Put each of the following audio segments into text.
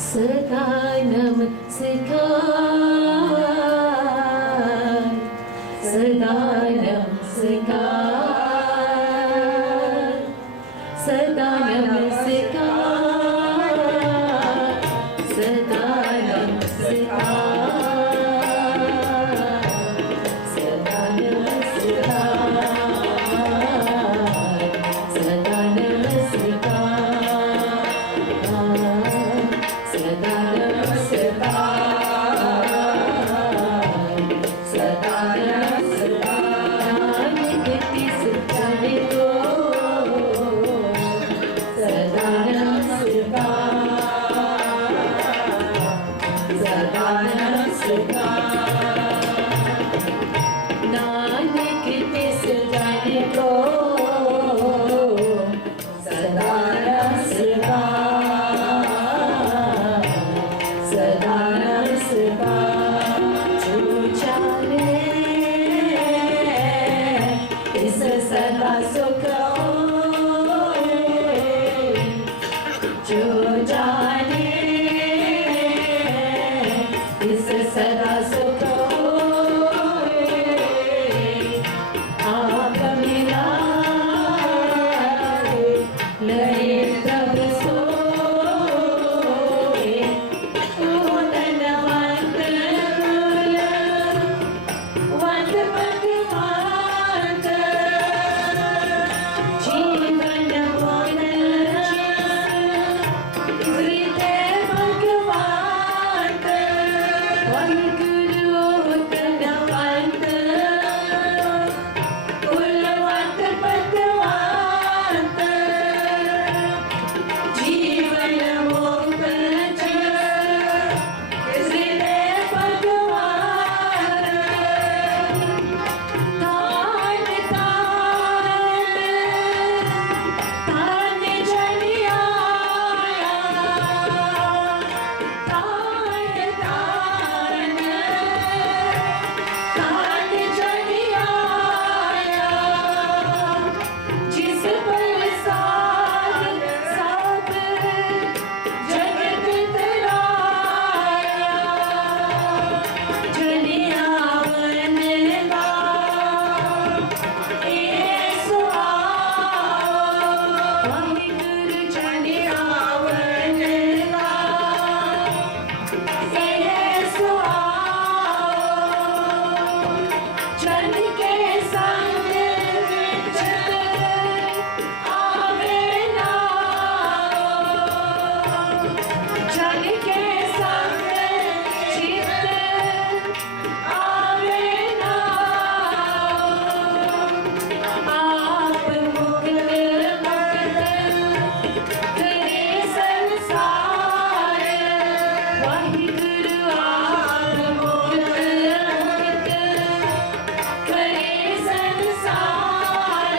सदा नमस्कार सदा नमस्कार सदा नमस्कार सदा नमस्कार सदा नमस्कार सदा नमस्कार सदा नानक तिस जन को सदा नमस्कार सदा नमस्कार जो जाने इस सदा सुख जो जाने इस सदा सुख आप मिलाए लय तब सोए धनवंत वंत भगवंत जीवन मोन हृदय भगवंत वही गुरु धनवंत कुलवंत भगवंत जीवन मोन हृदय भगवंत तान तान जनिया तान जनिया जिस पर साध साध जगत तराया जनिया वनगा ए सुहाओ वाहिगुरु जनिया वनगा ए सुहाओ जन के संग जग आवे ना जन के संग चित आवे ना आप मुक्त करे संसार वाहिगुरु आप मुक्त करे संसार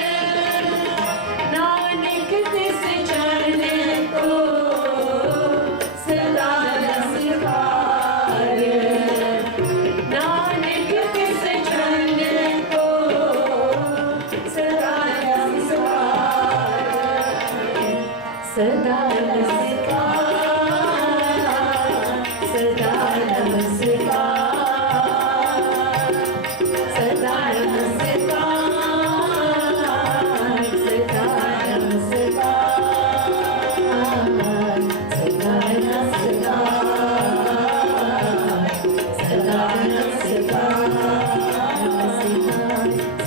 नानक तिस जन को सदा नमस्कार नानक तिस जन को सदा नमस्कार सदा नमस्कार सदा नमस्कार सदा नमस्कार सदा नमस्कार सदा नमस्कार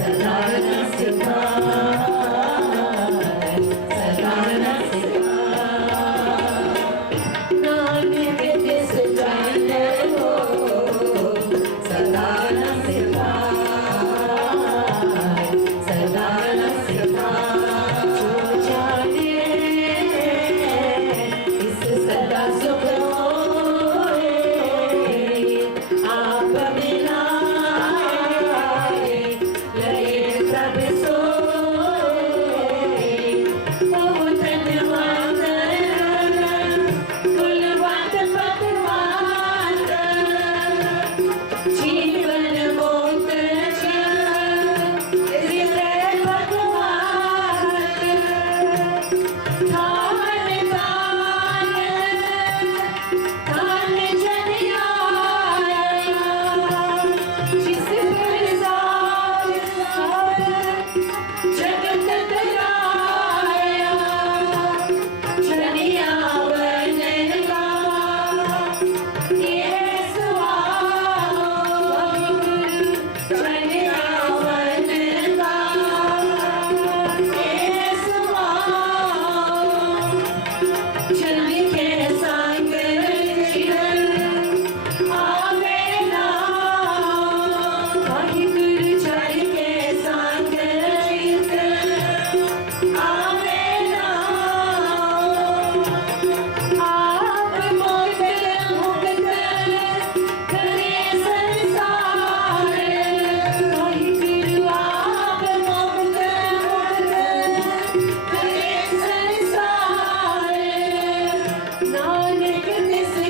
सदा नमस्कार सदा नमस्कार नानक तिस जन को सदा नमस्कार सदा नमस्कार जो जाने इस सदा सुख होए आप मिलाए लय सब सोए धनवंत कुलवंत भगवंत जीवन मोत हृदय भगवंत थान goodness